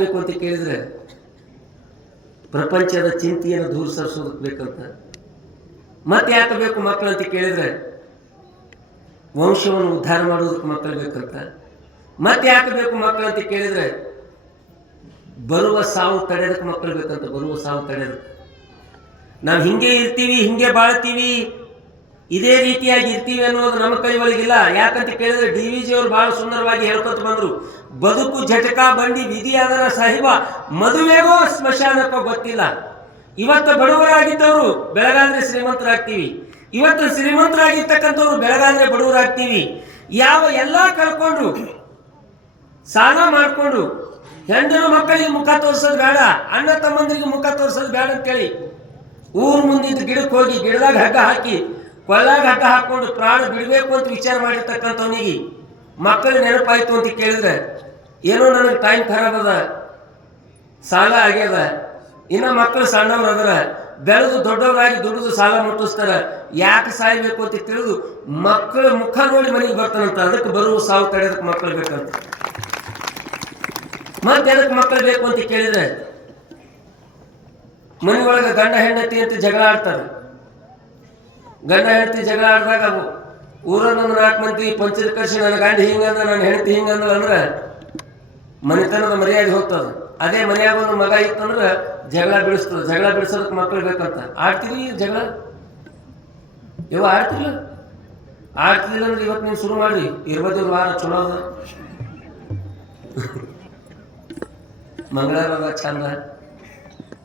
ಬೇಕು ಅಂತ ಕೇಳಿದ್ರೆ ಪ್ರಪಂಚದ ಚಿಂತೆಯನ್ನು ದೂರ ಸರಿಸೋದಕ್ಕೆ ಬೇಕಂತ. ಮತ್ತೆ ಯಾಕೆ ಬೇಕು ಮಕ್ಕಳು ಅಂತ ಕೇಳಿದ್ರೆ ವಂಶವನ್ನು ಉದ್ಧಾರ ಮಾಡೋದಕ್ಕೆ ಮಕ್ಕಳು ಬೇಕಂತ. ಮತ್ತೆ ಯಾಕೆ ಬೇಕು ಮಕ್ಕಳು ಅಂತ ಕೇಳಿದ್ರೆ ಬರುವ ಸಾವು ತಡೆಯೋದಕ್ಕೆ ಮಕ್ಕಳು ಬೇಕಂತ. ಬರುವ ಸಾವು ತಡೆಯೋದಕ್ಕೆ ನಾವು ಹಿಂಗೆ ಇರ್ತೀವಿ, ಹಿಂಗೆ ಬಾಳ್ತೀವಿ, ಇದೇ ರೀತಿಯಾಗಿ ಇರ್ತೀವಿ ಅನ್ನೋದು ನಮ್ಮ ಕೈ ಒಳಗಿಲ್ಲ. ಯಾಕಂತ ಕೇಳಿದ್ರೆ DVG ಅವರು ಬಹಳ ಸುಂದರವಾಗಿ ಹೇಳ್ಕೊತ ಬಂದ್ರು, ಬದುಕು ಜಟಕ ಬಂಡಿ ವಿಧಿಯಾದರ ಸಾಹಿಬ, ಮದುವೆಗೋ ಸ್ಮಶಾನಕ್ಕೋ ಗೊತ್ತಿಲ್ಲ. ಇವತ್ತು ಬಡವರಾಗಿದ್ದವರು ಬೆಳಗಾದ್ರೆ ಶ್ರೀಮಂತರಾಗ್ತೀವಿ, ಇವತ್ತು ಶ್ರೀಮಂತರಾಗಿರ್ತಕ್ಕಂಥವ್ರು ಬೆಳಗಾದ್ರೆ ಬಡವರಾಗ್ತೀವಿ. ಎಲ್ಲ ಕಳ್ಕೊಂಡು ಸಾಲ ಮಾಡಿಕೊಂಡು ಹೆಂಡರು ಮಕ್ಕಳಿಗೆ ಮುಖ ತೋರಿಸೋದು ಬೇಡ, ಅಣ್ಣ ತಮ್ಮಂದಿರಿಗೆ ಮುಖ ತೋರಿಸೋದು ಬೇಡ ಅಂತೇಳಿ ಊರ್ ಮುಂದಿದ್ದ ಗಿಡಕ್ಕೆ ಹೋಗಿ ಗಿಡದಾಗ ಹಗ್ಗ ಹಾಕಿ ಕೊಳ್ಳಾಗ ಹಗ್ಗ ಹಾಕೊಂಡು ಪ್ರಾಣ ಬಿಡಬೇಕು ಅಂತ ವಿಚಾರ ಮಾಡಿರ್ತಕ್ಕಂಥವನಿಗೆ ಮಕ್ಕಳು ನೆನಪಾಯ್ತು ಅಂತ ಕೇಳಿದ್ರೆ ಏನೋ ನನಗೆ ಟೈಮ್ ಖರಾಬ್ ಅದ, ಸಾಲ ಆಗ್ಯದ, ಇನ್ನು ಮಕ್ಕಳು ಸಣ್ಣವ್ರು ಅದರ, ಬೆಳೆದು ದೊಡ್ಡವರಾಗಿ ದುಡಿದು ಸಾಲ ಮುಟ್ಟಿಸ್ತಾರ, ಯಾಕೆ ಸಾಯ್ಬೇಕು ಅಂತ ತಿಳಿದು ಮಕ್ಕಳ ಮುಖ ನೋಡಿ ಮನೆಗೆ ಬರ್ತಾನಂತ. ಅದಕ್ಕೆ ಬರುವ ಸಾವು ತಡೆಯೋದಕ್ಕೆ ಮಕ್ಕಳು ಬೇಕಂತ. ಮತ್ತೆ ಅದಕ್ಕೆ ಮಕ್ಕಳು ಬೇಕು ಅಂತ ಕೇಳಿದ್ರೆ ಮನೆಯೊಳಗೆ ಗಂಡ ಹೆಂಡತಿ ಅಂತ ಜಗಳ ಆಡ್ತಾರೆ. ಗಂಡ ಹೆಂಡತಿ ಜಗಳ ಆಡಿದಾಗ ಊರನ್ನೊಂದು 4 ಮಂದಿ ಪಂಚದ ಕರ್ಸಿ ನನ್ನ ಗಂಡ ಹಿಂಗಂದ ನನ್ನ ಹೆಂಡತಿ ಹಿಂಗಂದ ಅಂದ್ರೆ ಮನೆತನದ ಮರ್ಯಾದೆ ಹೋಗ್ತದ. ಅದೇ ಮನೆಯಾಗ ಒಂದು ಮಗ ಇತ್ತಂದ್ರೆ ಜಗಳ ಬಿಡಿಸ್ತದೆ. ಜಗಳ ಬಿಡಿಸೋದಕ್ಕೆ ಮಕ್ಕಳು ಬೇಕಂತ. ಆಡ್ತೀವಿ ಜಗಳ? ಇವ ಆಡ್ತಿಲ್ಲ ಅಂದ್ರೆ ಇವತ್ತು ನೀವು ಶುರು ಮಾಡ್ರಿ, ಇರ್ಬೋದು ವಾರ ಚಲೋ ಅದ, ಮಂಗಳವಾರ ಚಂದ.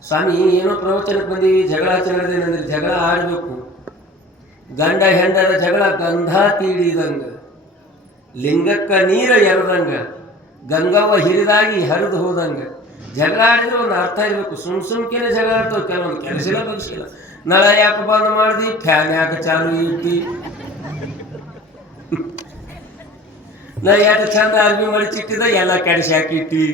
ಸ್ವಾಮಿ ಏನೋ ಪ್ರವಚನಕ್ಕೆ ಬಂದೀವಿ, ಜಗಳ ನಡೆದೇನಂದ್ರೆ ಜಗಳ ಆಡಬೇಕು. ಗಂಡ ಹೆಂಡರ ಜಗಳ ಗಂಧ ತೀಡಿದಂಗ, ಲಿಂಗಕ್ಕ ನೀರ ಎರೆದಂಗ, ಗಂಗವ್ವ ಹಿರಿದಾಗಿ ಹರಿದು ಹೋದಂಗ. ಜಗಳ ಆಡಿದ್ರೆ ಒಂದು ಅರ್ಥ ಇರಬೇಕು. ಸುಮ್ಕೆನೆ ಜಗಳ ಆಡ್ತಾವೆ. ಕೆಲವೊಂದು ಕೆಲಸಿಲ್ಲ ಬಗ್ಸಿಲ್ಲ. ನಳ ಯಾಕೆ ಬಂದ್ ಮಾಡ್ದಿ, ಫ್ಯಾನ್ ಯಾಕೆ ಚಾಲು ಇಟ್ಟಿ, ನಾ ಯಾಕೆ ಚಂದ ಅರ್ಬಿ ಮಡಿಚಿಟ್ಟಿದ ಎಲ್ಲ ಕೆಡಿಸಿ ಹಾಕಿಟ್ಟಿ.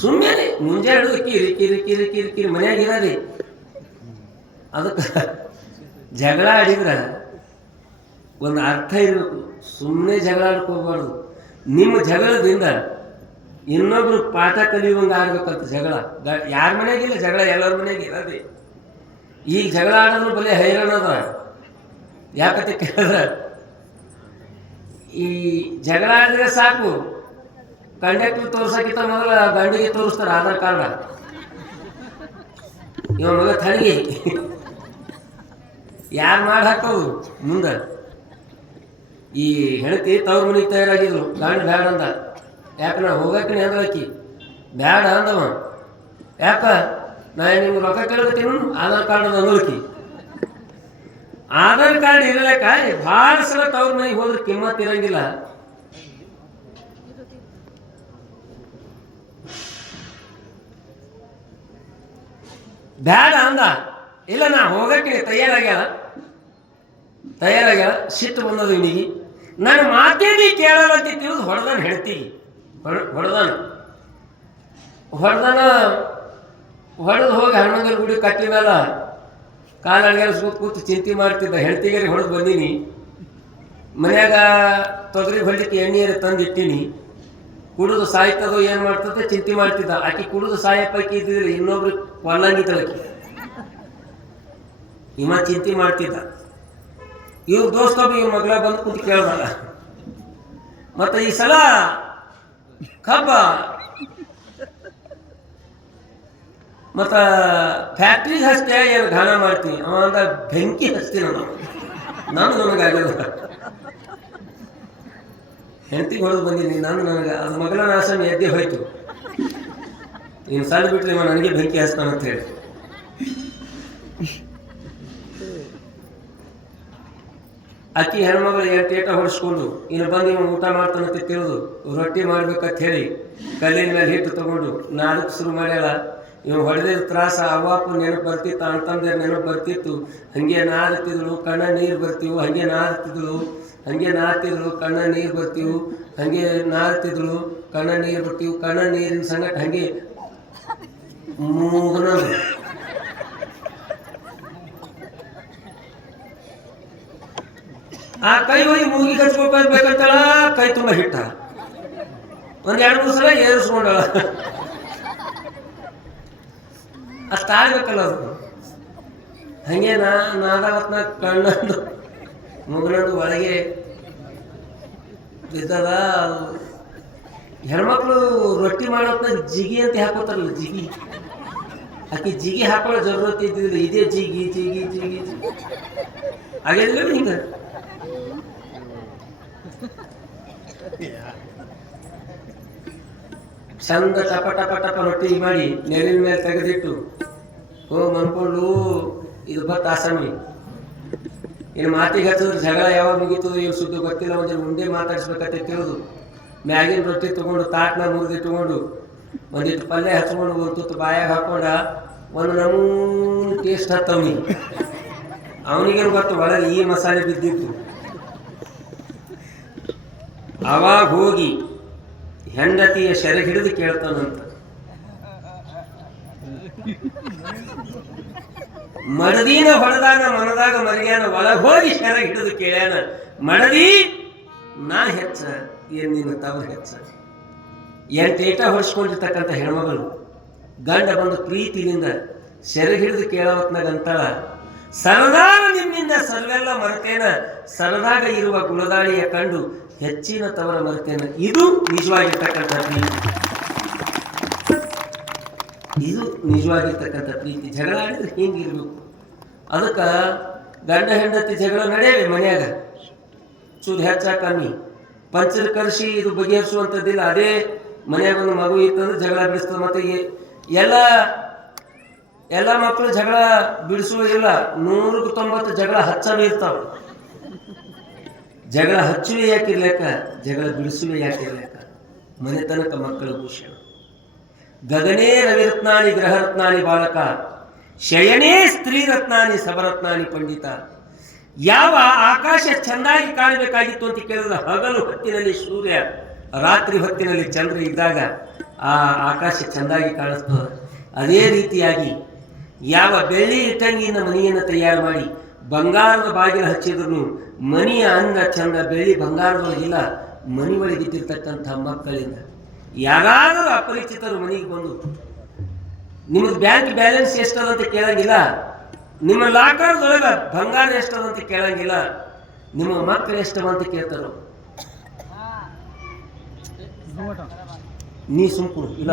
ಸುಮ್ಮನೆ ಮುಂಜಾನೆ ಹಿಡಿದು ಕಿರಿ ಕಿರಿ ಕಿರಿ ಕಿರಿ ಕಿರಿ ಮನ್ಯಾಗ ಇರೋದಿ. ಅದಕ್ಕೆ ಜಗಳ ಆಡಿದ್ರೆ ಒಂದು ಅರ್ಥ ಇರಬೇಕು. ಸುಮ್ಮನೆ ಜಗಳ ಆಡ್ಕೋಬಾರ್ದು. ನಿಮ್ಮ ಜಗಳದಿಂದ ಇನ್ನೊಬ್ರು ಪಾಠ ಕಲಿಯುವಂಗೆ ಆಗ್ಬೇಕಂತ. ಜಗಳ ಯಾರ ಮನೆಯಾಗಿಲ್ಲ, ಜಗಳ ಎಲ್ಲರ ಮನೆಯಾಗ ಇರೋದಿ. ಈಗ ಜಗಳ ಆಡೋದು ಬಲೆ ಹೈರಾಣದ. ಯಾಕಂತ ಕೇಳಿದ್ರೆ ಈ ಜಗಳ ಆಡಿದ್ರೆ ಸಾಕು, ಕಂಡಕ್ಟರ್ ತೋರ್ಸಕ್ಕಿಂತ ಮೊದಲ ಗಂಡಿಗೆ ತೋರಿಸ್ತಾರೆ ಆಧಾರ್ ಕಾರ್ಡ. ಇವ ಮಗ ತಳಿಗೆ ಯಾರು ಮಾಡಿ ಹಾಕೋದು ಮುಂದೆ. ಈ ಹೆಂಡತಿ ತವ್ರ ಮನೆಗೆ ತಯಾರಾಗಿದ್ರು, ಗಂಡ ಬ್ಯಾಡ ಅಂದ. ಯಾಕೆ ನಾ ಹೋಗಕ್ಕೆ ಅಂದ್ರಕ್ಕಿ ಬ್ಯಾಡ ಅಂದವ. ಯಾಕ ನಾ ನಿಮ್ಗೆ ರೊಕ್ಕ ಕೇಳಕತ್ತೀನಿ, ಆಧಾರ್ ಕಾರ್ಡ್ ಅದ ಅಂದ್ರಕ್ಕಿ. ಆಧಾರ್ ಕಾರ್ಡ್ ಇರಲಕ್ಕ ಭಾಳ ಸಲ ತವ್ರ ಮನೆಗೆ ಹೋದ್ರೆ ಕಿಮ್ಮತ್ ಇರಂಗಿಲ್ಲ. ಬ್ಯಾಡ ಅಂದ. ಇಲ್ಲ ನಾ ಹೋಗಕ್ಕೆ ತಯಾರಾಗ್ಯಾಳ. ಸಿಟ್ಟು ಬಂದದು ಇವನಿಗೆ. ನನ್ನ ಮಾತೇನಿ ಕೇಳೋದಂತ ತಿಳಿದು ಹೊಡೆದಾನ. ಹೆಣ್ತಿಗೆ ಹೊಡೆದು ಹೋಗಿ ಹನುಮಂಗನ ಗುಡಿ ಕಟ್ಟಿ ಮೇಲೆ ಕಾಲು ಅಡ್ಗೆಲ್ಲ ಕೂತು ಚಿಂತೆ ಮಾಡ್ತಿದ್ದ. ಹೆಣ್ತಿಗೆ ಹೊಡೆದು ಬಂದೀನಿ. ಮನ್ಯಾಗ ತೊಗರಿ ಹೊಡ್ಲಿಕ್ಕೆ ಎಣ್ಣೆಯರು ತಂದು ಇಟ್ಟೀನಿ. ಕುಡಿದು ಸಾಯ್ತದೋ ಏನು ಮಾಡ್ತದೆ ಚಿಂತೆ ಮಾಡ್ತಿದ್ದ. ಆಕೆ ಕುಡಿದು ಸಾಯ ಪೈಕಿ ಇದ್ದಿದ್ರೆ ಇನ್ನೊಬ್ರು ಕೊಲ್ಲಂಗಿದ್ದಳಕಿ. ಇವ ಚಿಂತೆ ಮಾಡ್ತಿದ್ದ. ಇವ್ರ ದೋಸ್ತೊಬ್ಬ ಇವ್ರ ಮಗಳ ಬಂದು ಕೂತು ಕೇಳ್ದಲ್ಲ. ಮತ್ತು ಈ ಸಲ ಕಬ್ಬ ಮತ್ತು ಫ್ಯಾಕ್ಟ್ರಿಗೆ ಹಚ್ತೆ ಏನು ಘಾನ ಮಾಡ್ತೀನಿ. ಅವ ಅಂದ ಬೆಂಕಿ ಹಚ್ತೀನಿ ನನಗಾಗಲ್ಲ. ಹೆಂಡತಿಗೆ ಹೊಡೆದು ಬಂದೀನಿ ನನಗೆ. ಅದು ಮಗಳ ನಾಶನ ಎದ್ದೆ ಹೋಯ್ತು. ಇನ್ನು ಸಣ್ಣ ಬಿಟ್ಟರೆ ಇವ ನನಗೆ ಬೆಂಕಿ ಹಚ್ತಾನಂತ ಹೇಳಿ ಅಕ್ಕಿ ಹೆಣ್ಮಗಳು ಏಟ ಹೊಡಿಸ್ಕೊಂಡು ಇನ್ನು ಬಂದು ಇವ ಊಟ ಮಾಡ್ತಾನಂತ ತಿಳಿದು ರೊಟ್ಟಿ ಮಾಡ್ಬೇಕಂತ ಹೇಳಿ ಕಲ್ಲಿನ ಮೇಲೆ ಹಿಟ್ಟು ತಗೊಂಡು ನಾದಕ್ಕೆ ಶುರು ಮಾಡ್ಯಾಳ. ಇವ ಹೊಡೆದಿದ್ದ ತ್ರಾಸ ಅವ್ವಾಪ ನೆನಪು ಬರ್ತಿತ್ತು, ಅಣ್ತಂದೇರು ನೆನಪು ಬರ್ತಿತ್ತು. ಹಾಗೆ ನಾದತ್ತಿದ್ಳು, ಕಣ್ಣ ನೀರು ಬರ್ತೀವು. ಹಾಗೆ ನಾದತ್ತಿದ್ಳು, ಹಾಗೆ ನಾತಿದ್ಳು, ಕಣ್ಣ ನೀರು ಬರ್ತೀವು. ಹಾಗೆ ನಾದತ್ತಿದ್ಳು, ಕಣ್ಣ ನೀರು ಬರ್ತೀವಿ. ಕಣ್ಣ ನೀರಿನ ಸಂಗಟ ಹಾಗೆ ಮೂಗನ ಆ ಕೈ ಹೋಗಿ ಮೂಗಿಗೆ ಹಚ್ಕೊಳ್ಬೇಕಂತಳ. ಕೈ ತುಂಬ ಹಿಟ್ಟ ಒಂದು 2-3 ಸಲ ಏರಿಸ್ಕೊಂಡಳ. ಅಷ್ಟು ತಾಳ್ಬೇಕಲ್ಲ ಅದು. ಹಂಗೆ ನಾದಾವತ್ನ ಕಣ್ಣಂದು ಮುಗನಂದು ಒಳಗೆ ಬಿದ್ದದ. ಹೆಣ್ಮಕ್ಳು ರೊಟ್ಟಿ ಮಾಡೋದ್ನ ಜಿಗಿ ಅಂತ ಹಾಕೋತಾರಲ್ಲ, ಜಿಗಿ. ಆಕೆ ಜಿಗಿ ಹಾಕೊಳ್ಳೋ ಜರೂರತ್ ಇದ್ದಿಲ್ಲ. ಇದೇ ಜಿಗಿ ಜಿಗಿ ಜಿಗಿ ಜಿಗಿ ಹಾಗಿಲ್ಲ ಹಿಂಗ. ಚಂದ ಟಪ ಟಪ ಟಪ ರೊಟ್ಟಿ ಮಾಡಿ ನೆರಳಿನ ಮೇಲೆ ತೆಗೆದಿಟ್ಟು ಅನ್ಕೊಂಡು ಇದು ಬತ್ ಆಸಾಮಿ. ಇನ್ನು ಮಾತಿಗೆ ಹಚ್ಚಿದ್ರೆ ಜಗಳ ಯಾವಾಗ ಮುಗೀತದ ಏನು ಸುದ್ದಿ ಗೊತ್ತಿಲ್ಲ. ಒಂದ್ ಮುಂದೆ ಮಾತಾಡಿಸ್ಬೇಕಂತ ತಿಳಿದು ಮ್ಯಾಗಿನ ರೊಟ್ಟಿ ತಗೊಂಡು ತಾಟ್ನ ಮುರಿದಿಟ್ಟುಕೊಂಡು ಒಂದಿಟ್ಟು ಪಲ್ಯ ಹಚ್ಕೊಂಡು ಒಂದು ತುತ್ತು ಬಾಯಾಗ ಹಾಕೊಂಡ ಒಂದು ನಮೂನಿ ಟೇಸ್ಟ್ ಹತ್ತವನಿ. ಅವನಿಗೇನು ಗೊತ್ತು ಒಳಗೆ ಈ ಮಸಾಲೆ ಬಿದ್ದಿತ್ತು. ಅವಾಗ ಹೋಗಿ ಹೆಂಡತಿಯ ಸೆರೆ ಹಿಡಿದು ಕೇಳ್ತಾನಂತ, ಮಡದಿನ ಹೊಡೆದಾಗ ಮನದಾಗ ಮರಿಯಾನ, ಒಳಗೆ ಹೋಗಿ ಸೆರೆ ಹಿಡಿದು ಕೇಳ್ಯಾನ, ಮಡದಿ ನಾ ಹೆಚ್ಚ ಏನ್ ನಿನ್ನ ತವರು ಹೆಚ್ಚ? ಎಂಟೇಟ ಹೊಡ್ಸ್ಕೊಂಡಿರ್ತಕ್ಕಂಥ ಹೆಣ್ಮಗಳು ಗಂಡ ಬಂದು ಪ್ರೀತಿಯಿಂದ ಸೆರೆ ಹಿಡಿದು ಕೇಳೋತ್ನಾಗ ಅಂತಾಳ, ಸರದಾರ ನಿಮ್ಮಿಂದ ಸರ್ವೆಲ್ಲ ಮರೆತೇನ, ಸರದಾಗ ಇರುವ ಗುಣದಾಳಿಯ ಕಂಡು ಹೆಚ್ಚಿನ ತವರ ಮರೆತೇನ. ಇದು ನಿಜವಾಗಿರ್ತಕ್ಕಂಥ ಪ್ರೀತಿ. ಇದು ನಿಜವಾಗಿರ್ತಕ್ಕಂಥ ಪ್ರೀತಿ. ಜಗಳ ಆಡಿದ್ರೆ ಹಿಂಗಿರ್ಬೇಕು. ಅದಕ್ಕೆ ಗಂಡ ಹೆಂಡತಿ ಜಗಳ ನಡೆಯವೆ ಮನ್ಯಾಗ, ಚೂರು ಹೆಚ್ಚ ಕಮ್ಮಿ ಪಂಚರ್ ಕರ್ಸಿ ಇದು ಬಗೆಹರಿಸುವಂಥದ್ದಿಲ್ಲ. ಅದೇ ಮನ್ಯಾಗ ಒಂದು ಮಗು ಇತ್ತಂದ್ರೆ ಜಗಳ ಬಿಡಿಸ್ತದೆ. ಮತ್ತೆ ಎಲ್ಲ ಮಕ್ಕಳು ಜಗಳ ಬಿಡಿಸುವುದಿಲ್ಲ. 190 ಜಗಳ ಹಚ್ಚವೇ ಇರ್ತಾವ. ಜಗಳ ಹಚ್ಚುವೆ ಯಾಕಿರ್ಲೇಕ, ಜಗಳ ಬಿಡಿಸುವೆ ಯಾಕಿರ್ಲೇಕ. ಮನೆತನಕ ಮಕ್ಕಳ ಭೂಷಣ. ಗಗನೇ ರವಿರತ್ನಾನಿ ಗ್ರಹರತ್ನಾನಿ ಬಾಲಕ, ಶಯನೇ ಸ್ತ್ರೀ ರತ್ನಾನಿ ಸಬರತ್ನಾನಿ ಪಂಡಿತ. ಯಾವ ಆಕಾಶ ಚೆಂದಾಗಿ ಕಾಣಬೇಕಾಗಿತ್ತು ಅಂತ ಕೇಳಿದ್ರೆ ಹಗಲು ಹೊತ್ತಿನಲ್ಲಿ ಸೂರ್ಯ, ರಾತ್ರಿ ಹೊತ್ತಿನಲ್ಲಿ ಚಂದ್ರ ಇದ್ದಾಗ ಆ ಆಕಾಶ ಚೆಂದಾಗಿ ಕಾಣಿಸ್ತದೆ. ಅದೇ ರೀತಿಯಾಗಿ ಯಾವ ಬೆಳ್ಳಿ ಇಟ್ಟಂಗಿಯಿಂದ ಮನೆಯನ್ನು ತಯಾರು ಮಾಡಿ ಬಂಗಾರದ ಬಾಗಿಲು ಹಚ್ಚಿದ್ರು ಮನೆಯ ಅಂದ ಚಂದ ಬೆಳ್ಳಿ ಬಂಗಾರದೊಳಗಿಲ್ಲ. ಮನೆ ಒಳಗಿದ್ದಿರ್ತಕ್ಕಂಥ ಮಕ್ಕಳಿಂದ ಯಾರಾದರೂ ಅಪರಿಚಿತರು ಮನೆಗೆ ಬಂದು ನಿಮ್ಮದು ಬ್ಯಾಂಕ್ ಬ್ಯಾಲೆನ್ಸ್ ಎಷ್ಟದಂತ ಕೇಳಂಗಿಲ್ಲ, ನಿಮ್ಮ ಲಾಕರ್ದೊಳಗ ಬಂಗಾರ ಎಷ್ಟದಂತ ಕೇಳಂಗಿಲ್ಲ, ನಿಮ್ಮ ಮಕ್ಕಳು ಎಷ್ಟವಂತ ಕೇಳ್ತಾರೋ. ನೀ ಸುಮ್ಕು ಇಲ್ಲ